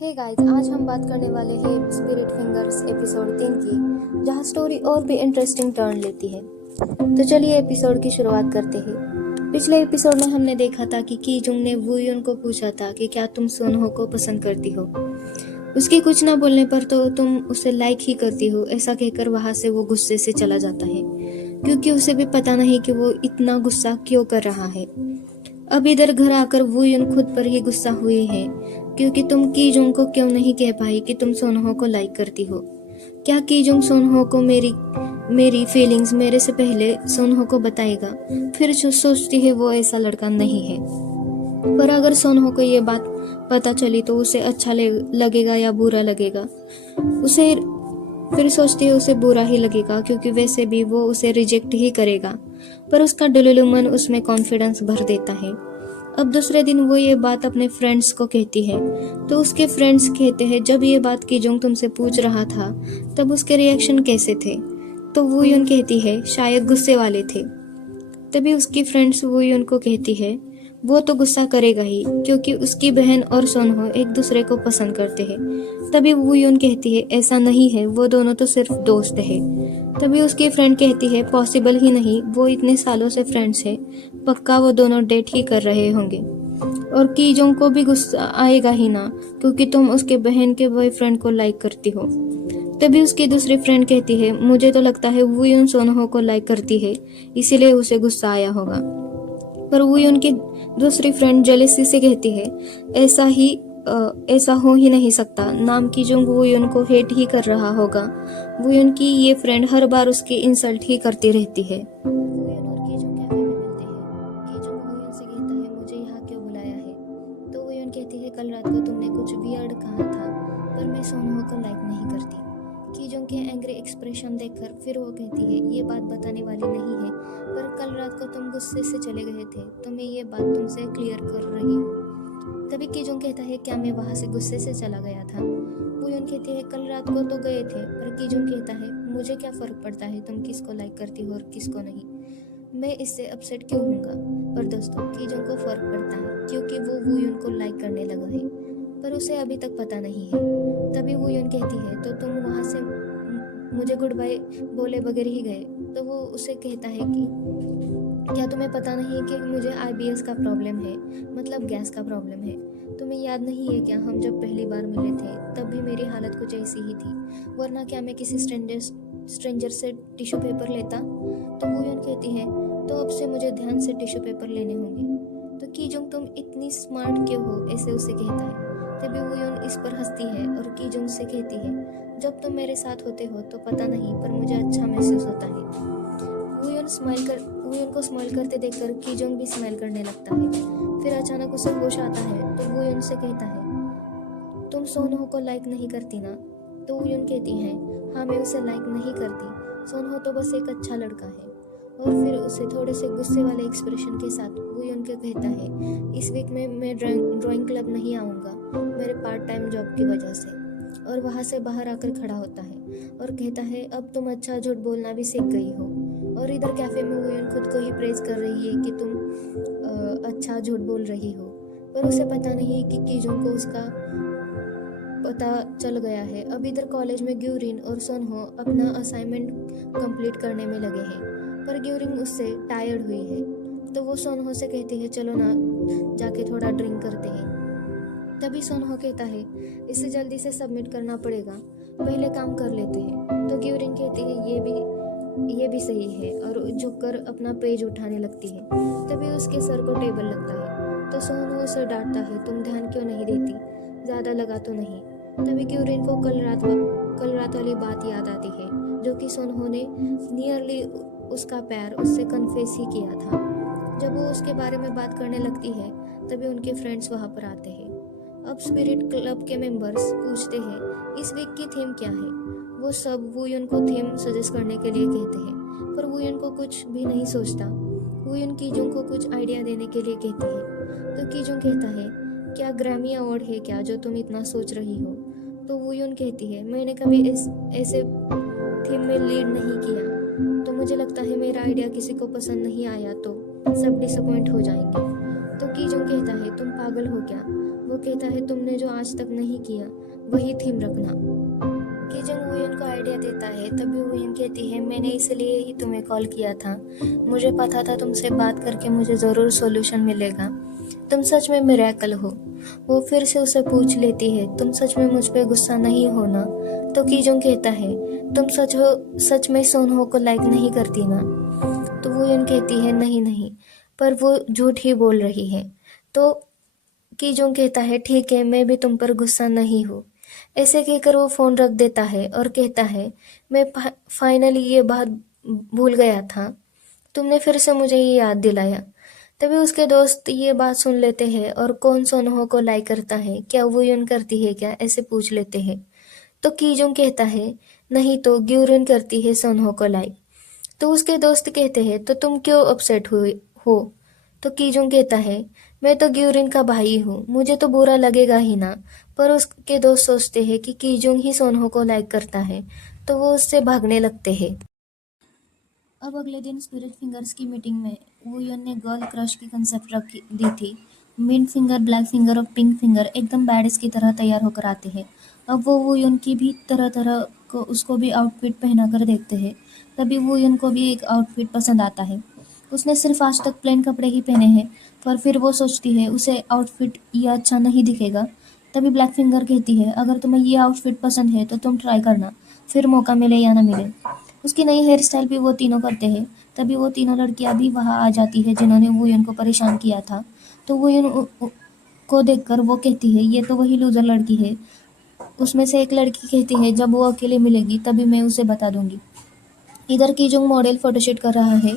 Hey guys, आज हम बात करने वाले हैं स्पिरिट फिंगर्स एपिसोड 3 की, जहां स्टोरी और भी इंटरेस्टिंग टर्न लेती है। तो चलिए एपिसोड की शुरुआत करते हैं। पिछले एपिसोड में हमने देखा था कि की जुंग ने वू युन को पूछा था कि क्या तुम सोनहो को पसंद करती हो। उसके कुछ ना बोलने पर तो तुम उसे लाइक ही करती हो, ऐसा कहकर वहां से वो गुस्से से चला जाता है, क्योंकि उसे भी पता नहीं कि वो इतना गुस्सा क्यों कर रहा है। अब इधर घर आकर वू युन खुद पर ही गुस्सा हुई है, क्योंकि तुम की जोंग को क्यों नहीं कह पाई कि तुम सोनहो को लाइक करती हो। क्या की जोंग सोनहो को मेरी फीलिंग्स मेरे से पहले सोनहो को बताएगा? फिर सोचती है वो ऐसा लड़का नहीं है। पर अगर सोनहो को ये बात पता चली तो उसे अच्छा लगेगा या बुरा लगेगा? उसे फिर सोचती है उसे बुरा ही लगेगा, क्योंकि वैसे भी वो उसे रिजेक्ट ही करेगा। पर उसका डुलुलु मन उसमें कॉन्फिडेंस भर देता है। अब दूसरे दिन वो ये बात अपने फ्रेंड्स को कहती है, तो उसके फ्रेंड्स कहते हैं जब ये बात की जोंग तुमसे पूछ रहा था तब उसके रिएक्शन कैसे थे? तो वू युन कहती है शायद गुस्से वाले थे। तभी उसकी फ्रेंड्स वू युन को कहती है वो तो गुस्सा करेगा ही, क्योंकि उसकी बहन और सोनहो एक दूसरे को पसंद करते हैं। तभी वू युन कहती है ऐसा नहीं है, वो दोनों तो सिर्फ दोस्त है। तभी उसकी फ्रेंड कहती है पॉसिबल ही नहीं, वो इतने सालों से फ्रेंड्स है, पक्का वो दोनों डेट ही कर रहे होंगे। और की जोंग को भी गुस्सा आएगा ही ना, क्योंकि तुम उसके बहन के बॉयफ्रेंड को लाइक करती हो। तभी उसकी दूसरी फ्रेंड कहती है मुझे तो लगता है वू युन सोनहो को लाइक करती है, इसीलिए उसे गुस्सा आया होगा। पर वू युन की दूसरी फ्रेंड जेलेसी से कहती है ऐसा हो ही नहीं सकता, नाम की जोंग वू युन को हेट ही कर रहा होगा। वू युन की ये फ्रेंड हर बार उसकी इंसल्ट ही करती रहती है। वू युन और की जोंग कैफे में मिलते हैं। की जोंग वू युन से कहता है मुझे यहाँ क्यों बुलाया है? तो वू युन कहती है कल रात को तुमने कुछ वियर्ड कहा था, पर मैं सोनहो को लाइक नहीं करती। की जोंग के एंग्री एक्सप्रेशन देखकर फिर वो कहती है ये बात बताने वाली नहीं है, पर कल रात को तुम गुस्से से चले गए थे, तो मैं ये बात तुमसे क्लियर कर रही हूँ। तभी की जोंग कहता है क्या मैं वहां से गुस्से से चला गया था? वू युन कहती है कल रात को तो गए थे, पर की जोंग कहता है मुझे क्या फर्क पड़ता है तुम किसको लाइक करती हो और किसको नहीं, मैं इससे अपसेट क्यों होऊंगा? पर दोस्तों की जोंग को फर्क पड़ता है, क्योंकि वो वू युन को लाइक करने लगा है, पर उसे अभी तक पता नहीं है। तभी वू युन कहती है तो तुम वहां से मुझे गुड बाय बोले बगैर ही गए? तो वो उसे कहता है कि क्या तुम्हें पता नहीं कि मुझे आईबीएस का प्रॉब्लम है, मतलब गैस का प्रॉब्लम है? तुम्हें याद नहीं है क्या हम जब पहली बार मिले थे तब भी मेरी हालत कुछ ऐसी ही थी, वरना क्या मैं किसी स्ट्रेंजर से टिश्यू पेपर लेता? तो वू युन कहती है तो अब से मुझे ध्यान से टिश्यू पेपर लेने होंगे। तो की जोंग तुम इतनी स्मार्ट क्यों हो, ऐसे उसे कहता है। तभी वू युन इस पर हंसती है और की जोंग से कहती है जब तुम मेरे साथ होते हो तो पता नहीं, पर मुझे अच्छा महसूस होता है। वू युन को स्माइल करते देखकर की जोंग भी स्माइल करने लगता है। फिर अचानक उसे होश आता है, तो वू युन से कहता है तुम सोनहो को लाइक नहीं करती ना? तो वू युन कहती है हाँ मैं उसे लाइक नहीं करती, सोनहो तो बस एक अच्छा लड़का है। और फिर उसे थोड़े से गुस्से वाले एक्सप्रेशन के साथ वू युन को कहता है इस वीक में मैं ड्राइंग क्लब नहीं आऊँगा, मेरे पार्ट टाइम जॉब की वजह से। और वहाँ से बाहर आकर खड़ा होता है और कहता है अब तुम अच्छा झूठ बोलना भी सीख गई हो। और इधर कैफे में वू युन खुद को ही प्रेज कर रही है कि तुम अच्छा झूठ बोल रही हो, पर उसे पता नहीं कि कीजोंग को उसका पता चल गया है। अब इधर कॉलेज में ग्यूरिन और सोनहो अपना असाइनमेंट कंप्लीट करने में लगे हैं, पर ग्यूरिन उससे टायर्ड हुई है, तो वो सोनहो से कहती है चलो ना जाके थोड़ा ड्रिंक करते हैं। तभी सोनहो कहता है इसे जल्दी से सबमिट करना पड़ेगा, पहले काम कर लेते हैं। तो ग्यूरिन कहती है ये भी सही है, और झुककर अपना पेज उठाने लगती है। तभी उसके सर को टेबल लगता है, तो सोनहो उसे डांटता है तुम ध्यान क्यों नहीं देती, ज़्यादा लगा तो नहीं? तभी ग्यूरिन को कल रात वाली बात याद आती है, जो कि सोनहो ने नियरली उसका प्यार उससे कन्फेस ही किया था। जब वो उसके बारे में बात करने लगती है तभी उनके फ्रेंड्स वहाँ पर आते हैं। अब स्पिरिट क्लब के मेंबर्स पूछते हैं इस वीक की थीम क्या है। वो सब वू युन को थीम सजेस्ट करने के लिए कहते हैं, पर वू युन को कुछ भी नहीं सोचता। वू युन कीजोंग को कुछ आइडिया देने के लिए कहती है, तो कीजोंग कहता है क्या ग्रैमी अवार्ड है क्या जो तुम इतना सोच रही हो? तो वू युन कहती है मैंने कभी ऐसे थीम में लीड नहीं किया, तो मुझे लगता है मेरा आइडिया किसी को पसंद नहीं आया तो सब डिसअपॉइंट हो जाएंगे। तो कीजोंग कहता है तुम पागल हो क्या, वो कहता है तुमने जो आज तक नहीं किया वही थीम रखना। कीजंग वुयन को आइडिया देता है, तभी वुयन कहती है मैंने इसलिए ही तुम्हें कॉल किया था, मुझे पता था तुमसे बात करके मुझे ज़रूर सॉल्यूशन मिलेगा, तुम सच में मिरेकल हो। वो फिर से उसे पूछ लेती है तुम सच में मुझ पे गुस्सा नहीं हो ना? तो कीजोंग कहता है तुम सच में सोनहो को लाइक नहीं करती ना? तो वो यून कहती है नहीं नहीं, पर वो झूठ ही बोल रही है। तो कीजोंग कहता है ठीक है, मैं भी तुम पर गुस्सा नहीं हूँ। ऐसे कहकर वो फोन रख देता है और कहता है मैं फाइनली ये बात भूल गया था, तुमने फिर से मुझे ये याद दिलाया। तभी उसके दोस्त ये बात सुन लेते हैं और कौन सोनहो को लाइक करता है, क्या वो यून करती है क्या, ऐसे पूछ लेते हैं। तो कीजोंग कहता है नहीं तो ग्यूरिन करती है सोनहो को लाइक। तो उसके दोस्त कहते हैं तो तुम क्यों अपसेट हुए हो? तो कीजोंग कहता है मैं तो ग्यूरिन का भाई हूँ, मुझे तो बुरा लगेगा ही ना। पर उसके दोस्त सोचते हैं कि कीजोंग ही सोनहो को लाइक करता है, तो वो उससे भागने लगते हैं। अब अगले दिन स्पिरिट फिंगर्स की मीटिंग में वुयन ने गर्ल क्रश की कंसेप्ट रखी दी थी। मिंट फिंगर, ब्लैक फिंगर और पिंक फिंगर एकदम बैडिस की तरह तैयार होकर आते हैं। अब वो वुयन की भी तरह तरह को उसको भी आउटफिट पहना कर देखते हैं। तभी वुयन को भी एक आउटफिट पसंद आता है। उसने सिर्फ आज तक प्लेन कपड़े ही पहने हैं, पर फिर वो सोचती है उसे आउटफिट ये अच्छा नहीं दिखेगा। तभी ब्लैक फिंगर कहती है अगर तुम्हें ये आउटफिट पसंद है तो तुम ट्राई करना, फिर मौका मिले या ना मिले। उसकी नई हेयर स्टाइल भी वो तीनों करते हैं। तभी वो तीनों लड़कियां भी वहां आ जाती है जिन्होंने वुयन को परेशान किया था। तो वुयन को देखकर वो कहती है ये तो वही लूजर लड़की है। उसमें से एक लड़की कहती है जब वो अकेले मिलेगी तभी मैं उसे बता दूंगी। इधर कीजोंग मॉडल फोटोशूट कर रहा है।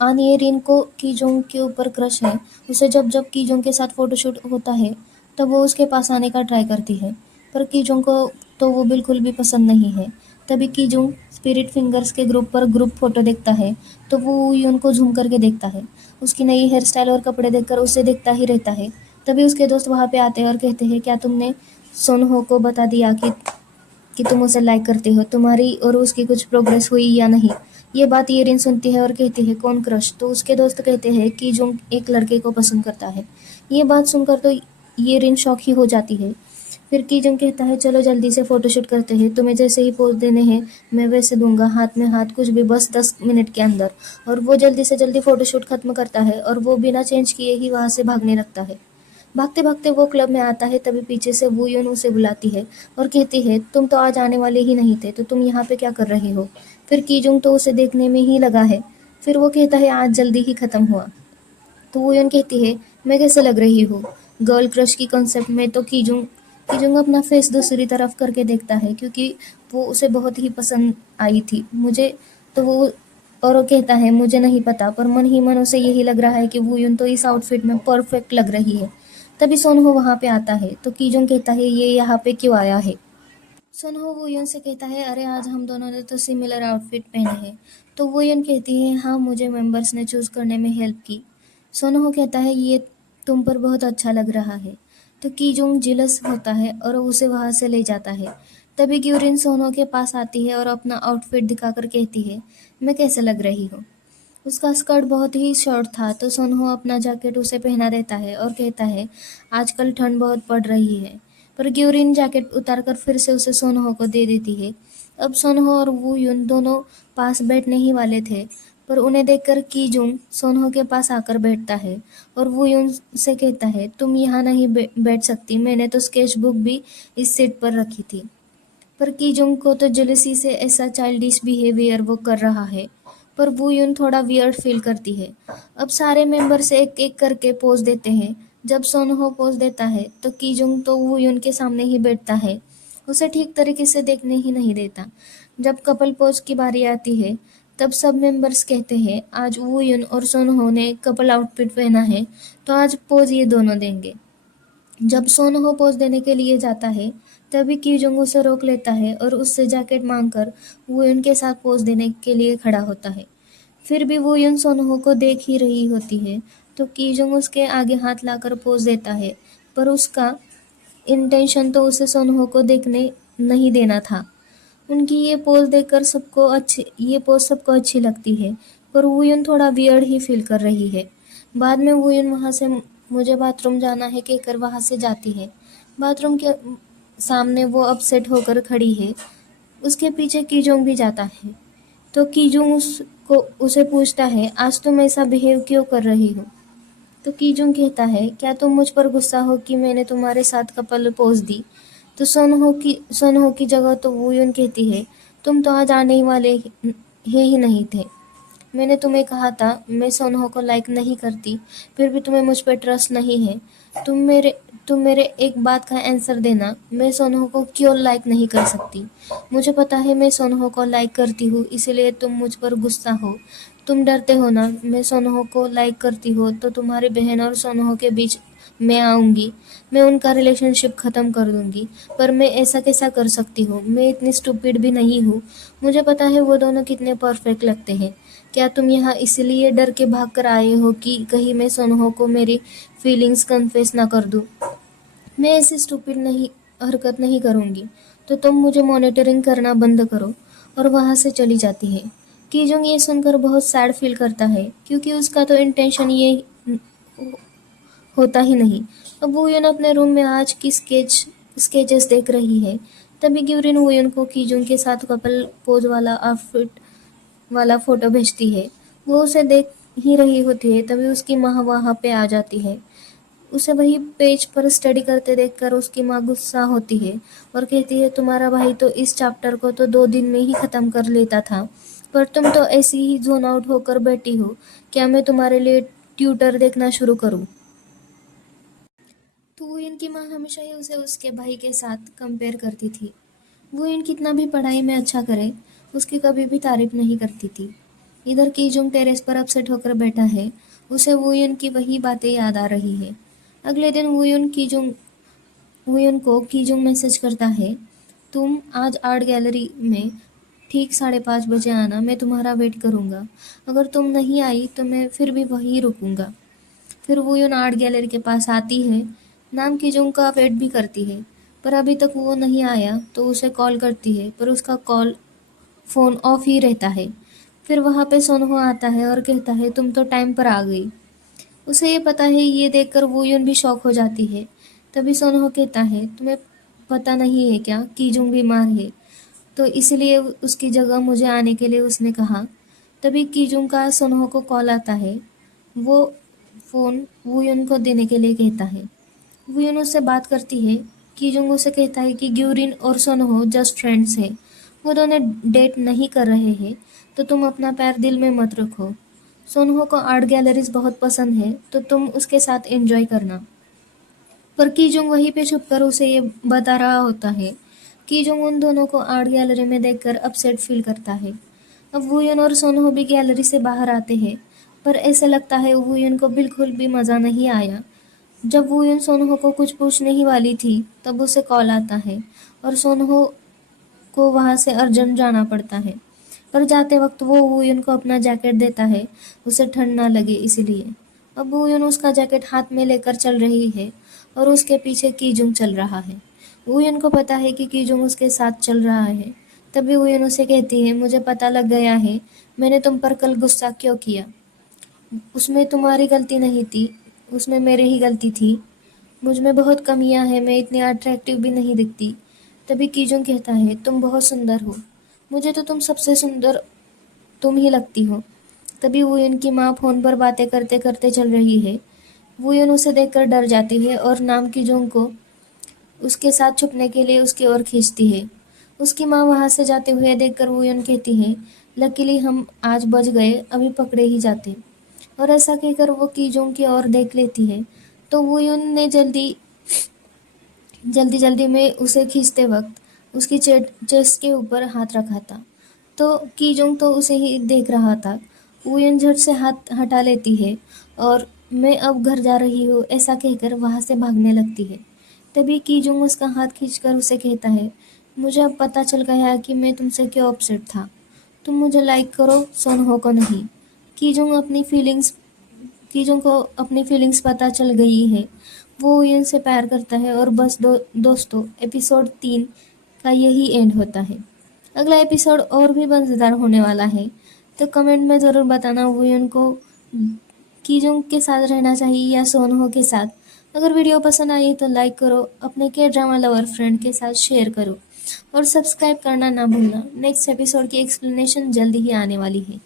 आन ये रिन को कीजोंग के ऊपर क्रश है। उसे जब जब कीजोंग के साथ फोटोशूट होता है तब वो उसके पास आने का ट्राई करती है, पर कीजोंग को तो वो बिल्कुल भी पसंद नहीं है। तभी कीजोंग स्पिरिट फिंगर्स के ग्रुप पर ग्रुप फोटो देखता है तो वो यून को झूम करके देखता है। उसकी नई हेयर स्टाइल और कपड़े देखकर उसे देखता ही रहता है। तभी उसके दोस्त वहाँ पे आते हैं और कहते हैं क्या तुमने सोनहो को बता दिया कि तुम उसे लाइक करते हो, तुम्हारी और उसकी कुछ प्रोग्रेस हुई या नहीं? ये बात येरिन सुनती है और कहती है कौन क्रश? तो उसके दोस्त कहते हैं कि जो एक लड़के को पसंद करता है। ये बात सुनकर तो येरिन शॉक ही हो जाती है। फिर कीजंग कहता है चलो जल्दी से फोटोशूट करते हैं, तुम्हें जैसे ही पोज देने हैं मैं वैसे दूंगा, हाथ में हाथ, कुछ भी, बस 10 मिनट के अंदर। और वो जल्दी से जल्दी फोटोशूट खत्म करता है और वो बिना चेंज किए ही वहां से भागने लगता है। भागते भागते वो क्लब में आता है। तभी पीछे से वू यून उसे बुलाती है और कहती है तुम तो आज आने वाले ही नहीं थे, तो तुम यहाँ पे क्या कर रहे हो? फिर कीजुंग तो उसे देखने में ही लगा है। फिर वो कहता है आज जल्दी ही खत्म हुआ। तो वू यून कहती है मैं कैसे लग रही हूँ? गर्ल क्रश की कॉन्सेप्ट में तो कीजुंग कीजुंग अपना फेस दूसरी तरफ करके देखता है क्योंकि वो उसे बहुत ही पसंद आई थी। मुझे तो वो और वो कहता है मुझे नहीं पता, पर मन ही मन उसे यही लग रहा है कि वू यून तो इस आउटफिट में परफेक्ट लग रही है। तभी सोनहो वहाँ पे आता है तो कीजोंग कहता है ये यहाँ पे क्यों आया है? सोनहो वुयन से कहता है अरे आज हम दोनों ने तो सिमिलर आउटफिट पहने हैं। तो वुयन कहती है हाँ मुझे मेंबर्स ने चूज करने में हेल्प की। सोनहो कहता है ये तुम पर बहुत अच्छा लग रहा है। तो कीजोंग जिलस होता है और उसे वहाँ से ले जाता है। तभी ग्यूरिन सोनहो के पास आती है और अपना आउटफिट दिखाकर कहती है मैं कैसे लग रही हूँ? उसका स्कर्ट बहुत ही शॉर्ट था तो सोनहो अपना जैकेट उसे पहना देता है और कहता है आजकल ठंड बहुत पड़ रही है। पर ग्यूरिन जैकेट उतारकर फिर से उसे सोनहो को दे देती है। अब सोनहो और वू यून दोनों पास बैठने ही वाले थे, पर उन्हें देखकर कीजुंग सोनहो के पास आकर बैठता है और वू यून से कहता है तुम यहाँ नहीं बैठ सकती, मैंने तो स्केच बुक भी इस सीट पर रखी थी। पर कीजुंग को तो जेलसी से ऐसा चाइल्डिश बिहेवियर वो कर रहा है, पर वू यून थोड़ा वियर्ड फील करती है। अब सारे मेंबर्स एक एक करके पोज देते हैं। जब सोनहो पोज देता है तो कीजुंग तो वू यून के सामने ही बैठता है, उसे ठीक तरीके से देखने ही नहीं देता। जब कपल पोज की बारी आती है तब सब मेंबर्स कहते हैं आज वू यून और सोनहो ने कपल आउटफिट पहना है तो आज पोज ये दोनों देंगे। जब सोनहो पोज देने के लिए जाता है तभी कीजुंग उसे रोक लेता है और उससे जैकेट मांगकर वुयन के साथ पोज देने के लिए खड़ा होता है। फिर भी वुयन सोनहो को देख ही रही होती है तो कीजुंग उसके आगे हाथ लाकर पोज देता है, पर उसका इंटेंशन तो उसे सोनहो को देखने नहीं देना था। उनकी ये पोज सबको अच्छी लगती है, पर वुयन थोड़ा वियर्ड ही फील कर रही है। बाद में वुयन वहां से मुझे बाथरूम जाना है कहकर वहाँ से जाती है। बाथरूम के सामने वो अपसेट होकर खड़ी है। उसके पीछे कीजोंग भी जाता है। तो कीजोंग उसको उसे पूछता है, आज तुम ऐसा बिहेव क्यों कर रही हो? तो कीजोंग कहता है, क्या तुम मुझ पर गुस्सा हो कि मैंने तुम्हारे साथ कपल पोज दी? तो सोनहो की जगह तो वूयुन कहती है, तुम तो आज आने ही वाले ही नहीं थे। मैंने तुम्हें कहा था मैं सोनहो को लाइक नहीं करती, फिर भी तुम्हें मुझ पर ट्रस्ट नहीं है। तुम मेरे एक बात का आंसर देना, मैं सोनहो को क्यों लाइक नहीं कर सकती? मुझे पता है मैं सोनहो को लाइक करती हूँ, इसलिए तुम मुझ पर गुस्सा हो। तुम डरते हो ना, मैं सोनहो को लाइक करती हो तो तुम्हारी बहन और सोनहो के बीच मैं आऊंगी, मैं उनका रिलेशनशिप ख़त्म कर दूंगी। पर मैं ऐसा कैसा कर सकती हूँ? मैं इतनी स्टूपिड भी नहीं हूँ। मुझे पता है वो दोनों कितने परफेक्ट लगते हैं। क्या तुम यहाँ इसलिए डर के भाग कर आए हो कि कहीं मैं सोनहो को मेरी फीलिंग्स कन्फेस ना कर दूँ? मैं ऐसी स्टूपिड नहीं हरकत नहीं करूँगी। तो तुम मुझे मॉनिटरिंग करना बंद करो। और वहाँ से चली जाती है। कीजोंग ये सुनकर बहुत सैड फील करता है, क्योंकि उसका तो इंटेंशन ये होता ही नहीं। अब वुयन अपने रूम में आज की स्केचेस देख रही है। तभी ग्यूरिन वुयन को कीजोंग के साथ कपल पोज वाला आउटफिट वाला फोटो भेजती है। वो उसे देख ही रही होती है, तभी उसकी माँ वहाँ पे आ जाती है। उसे वही पेज पर स्टडी करते देखकर उसकी माँ गुस्सा होती है और कहती है, तुम्हारा भाई तो इस चैप्टर को तो 2 दिन में ही खत्म कर लेता था, पर तुम तो ऐसी ही जोन आउट होकर बैठी हो। क्या मैं तुम्हारे लिए ट्यूटर देखना शुरू करूँ? तो वो इनकी माँ हमेशा ही उसे उसके भाई के साथ कंपेयर करती थी। वो इन कितना भी पढ़ाई में अच्छा करे, उसकी कभी भी तारीफ नहीं करती थी। इधर कीजुंग टेरेस पर अपसेट होकर बैठा है। उसे वुयुन की वही बातें याद आ रही है। अगले दिन वुयुन को कीजुंग मैसेज करता है, तुम आज आर्ट गैलरी में ठीक 5:30 बजे आना, मैं तुम्हारा वेट करूँगा। अगर तुम नहीं आई तो मैं फिर भी वहीं रुकूंगा। फिर वुयुन आर्ट गैलरी के पास आती है। नाम कीजुंग का वेट भी करती है, पर अभी तक वो नहीं आया तो उसे कॉल करती है, पर उसका फ़ोन ऑफ ही रहता है। फिर वहाँ पे सोनहो आता है और कहता है, तुम तो टाइम पर आ गई। उसे ये पता है, ये देखकर वूयुन भी शॉक हो जाती है। तभी सोनहो कहता है, तुम्हें पता नहीं है क्या, कीजुंग बीमार है, तो इसलिए उसकी जगह मुझे आने के लिए उसने कहा। तभी कीजुंग का सोनहो को कॉल आता है। वो फ़ोन वूयुन को देने के लिए कहता है। वुयन उससे बात करती है। कीजुंग उसे कहता है कि ग्यूरिन और सोनहो जस्ट फ्रेंड्स हैं, वो दोनों डेट नहीं कर रहे हैं, तो तुम अपना पैर दिल में मत रखो। सोनहो को आर्ट गैलरीज बहुत पसंद है, तो तुम उसके साथ एंजॉय करना। पर कीजुंग वहीं पे छुपकर उसे ये बता रहा होता है। कीजुंग उन दोनों को आर्ट गैलरी में देखकर अपसेट फील करता है। अब वुयन और सोनहो भी गैलरी से बाहर आते हैं, पर ऐसे लगता है वुयन को बिल्कुल भी मज़ा नहीं आया। जब वुयन सोनहो को कुछ पूछने ही वाली थी, तब उसे कॉल आता है और सोनहो को वहाँ से अर्जेंट जाना पड़ता है। पर जाते वक्त वो वुयन को अपना जैकेट देता है, उसे ठंड ना लगे इसलिए। अब वुयन उसका जैकेट हाथ में लेकर चल रही है और उसके पीछे कीजुंग चल रहा है। वुयन को पता है कि कीजुंग उसके साथ चल रहा है। तभी वुयन उसे कहती है, मुझे पता लग गया है मैंने तुम पर कल गुस्सा क्यों किया। उसमें तुम्हारी गलती नहीं थी, उसमें मेरी ही गलती थी। मुझ में बहुत कमियां हैं, मैं इतनी अट्रैक्टिव भी नहीं दिखती। तभी कीजुंग कहता है, तुम बहुत सुंदर हो, मुझे तो तुम सबसे सुंदर तुम ही लगती हो। तभी वुयन की माँ फोन पर बातें करते करते चल रही है। वुयन उसे देखकर डर जाती है और नाम कीजुंग को उसके साथ छुपने के लिए उसकी ओर खींचती है। उसकी माँ वहां से जाते हुए देखकर वुयन कहती है, लकीली हम आज बच गए, अभी पकड़े ही जाते। और ऐसा कहकर वो कीजुंग की ओर देख लेती है। तो वुयन ने जल्दी जल्दी में उसे खींचते वक्त उसकी चेस्ट के ऊपर हाथ रखा था। तो कीजोंग तो उसे ही देख रहा था। वुयन झट से हाथ हटा लेती है और मैं अब घर जा रही हूँ ऐसा कहकर वहाँ से भागने लगती है। तभी कीजोंग उसका हाथ खींचकर उसे कहता है, मुझे अब पता चल गया कि मैं तुमसे क्यों अपसेट था। तुम मुझे लाइक करो, सोनहो को नहीं। कीजोंग अपनी फीलिंग्स कीजों को अपनी फीलिंग्स पता चल गई है। वो वुयन से प्यार करता है और बस दोस्तों, एपिसोड 3 का यही एंड होता है। अगला एपिसोड और भी मज़ेदार होने वाला है, तो कमेंट में ज़रूर बताना वुयन को कीजुंग के साथ रहना चाहिए या सोनहो के साथ। अगर वीडियो पसंद आई तो लाइक करो, अपने के ड्रामा लवर फ्रेंड के साथ शेयर करो और सब्सक्राइब करना ना भूलना। नेक्स्ट एपिसोड की एक्सप्लेनेशन जल्दी ही आने वाली है।